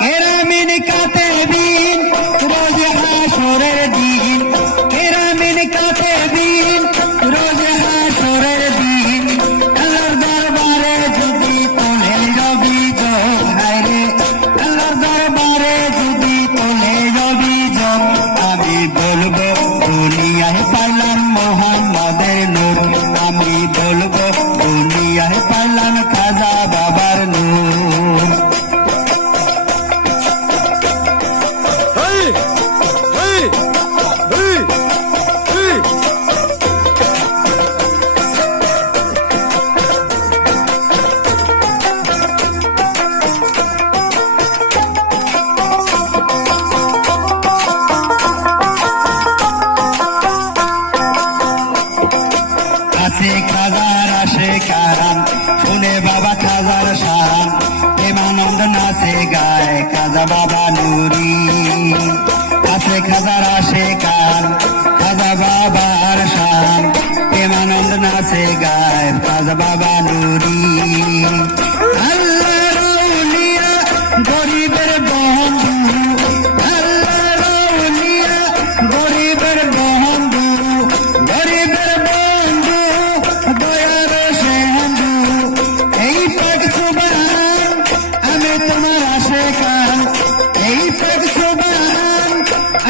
কেরামিন কাতেবিন রোজ হাসরের দিন, কেরামিন কাতেবিন রোজ হাসরের দিন, আল্লাহর দরবারে যদি তোলে অভিযোগ, হায়রে আল্লাহর দরবারে যদি তোলে অভিযোগ, আমি বলবো দুনিয়ায় পাইলাম মোহাম্মদের নূর, আমি বলবো দুনিয়ায় পাইলাম খাজা বাবার নূর। আছে খাজার আসে কারান, শুনে বাবা খাজার শান, প্রেমানন্দ নাচে গায় খাজা বাবা নুরি। আছে খাজার আসে কান, খাজা বাবার শান, প্রেমানন্দ নাচে গায় খাজা বাবা নুরি। আল্লাহর আউলিয়া গরিবের বন্ধু, আল্লাহর আউলিয়া গরিবের বন্ধু, গরিবের বন্ধু দয়ার সেন্ধু। এই পাক সুবহান আমি তোমার আশিকান, এই পাক সুবহান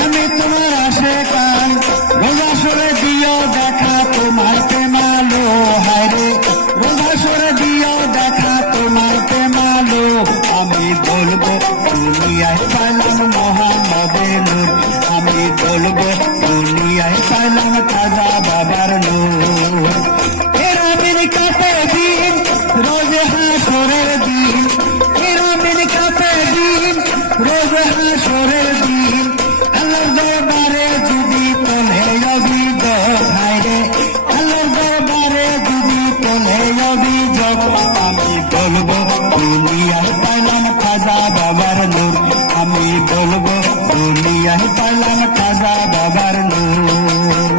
আমি তোমার আশিকান। রোজা সরে দিও দেখা তোমার প্রেমালো, হায়রে রোজা সরে দিও দেখা তোমার প্রেমালো। আমি বলবো দুনিয়ায় পাইলাম মোহাম্মদের নূর, আমি বলবো দুনিয়ায় পাইলাম খাজা বাবার নূর। কেরামিন কাতেবিন রোজ হাসরের দিন, কেরামিন কাতেবিন রোজ হাসরের দিন, আল্লাহর দরবারে যদি তোলে অভিযোগ, হায়রে আল্লাহর দরবারে যদি তোলে অভিযোগ, আমি বলবো দুনিয়ায় পাইলাম খাজা বাবার নূর, আমি বলবো দুনিয়ায় পাইলাম খাজা বাবার নূর।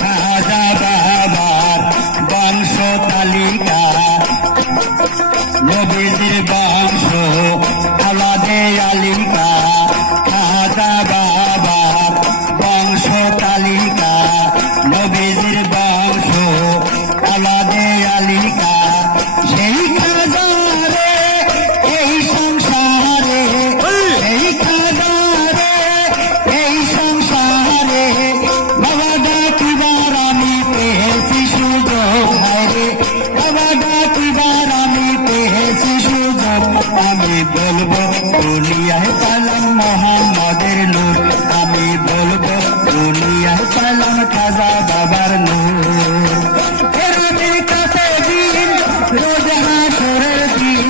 খাজা বাবার বংশ তালিকা, নবীজির বংশ আলাদে আলিকা। খাজা বাবার বংশ তালিকা, নবীজির বংশ আলাদে আলিকা। সেই খাজারে এই সংসারে, সেই খাজারে এই সংসারে বাবা ডাকিবার আমি পেয়েছি সুযোগ, হায়রে বাবা ডাকিবার আমি পেয়েছি সুযোগ। আমি বলবো দুনিয়ায় পাইলাম মোহাম্মদের নূর, আমি বলবো দুনিয়ায় পাইলাম খাজা বাবার নূর। কেরামিন কাতেবিন রোজ হাসরের দিন,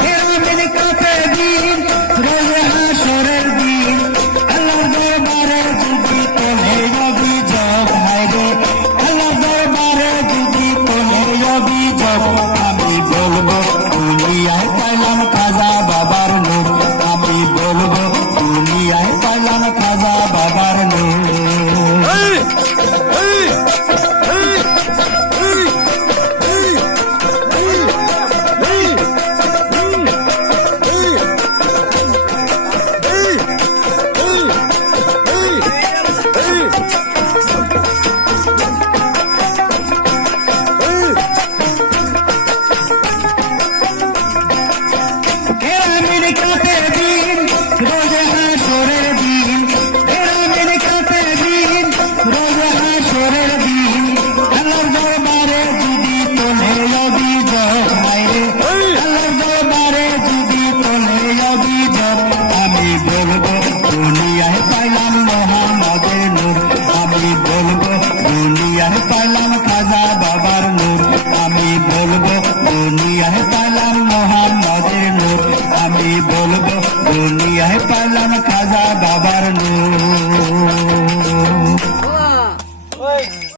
কেরামিন কাতেবিন রোজ হাসরের দিন, আল্লাহর দরবারে যদি তোলে অভিযোগ, হায়রে আল্লাহর দরবারে যদি তোলে অভিযোগ, আমি বলবো দুনিয়ায় পাইলাম খাজা বাবার নূর, আমি বলবো দুনিয়ায় পাইলাম খাজা বাবার নূর। কেরামিন কাতেবিন রোজ হাসরের দিন, কেরামিন কাতেবিন রোজ হাসরের দিন, আল্লাহর দরবারে যদি তোলে অভিযোগ, হায়রে আল্লাহর দরবারে যদি তোলে অভিযোগ, আমি বলবো দুনিয়ায় পাইলাম মোহাম্মদের নূর, আমি বলবো দুনিয়ায় পাইলাম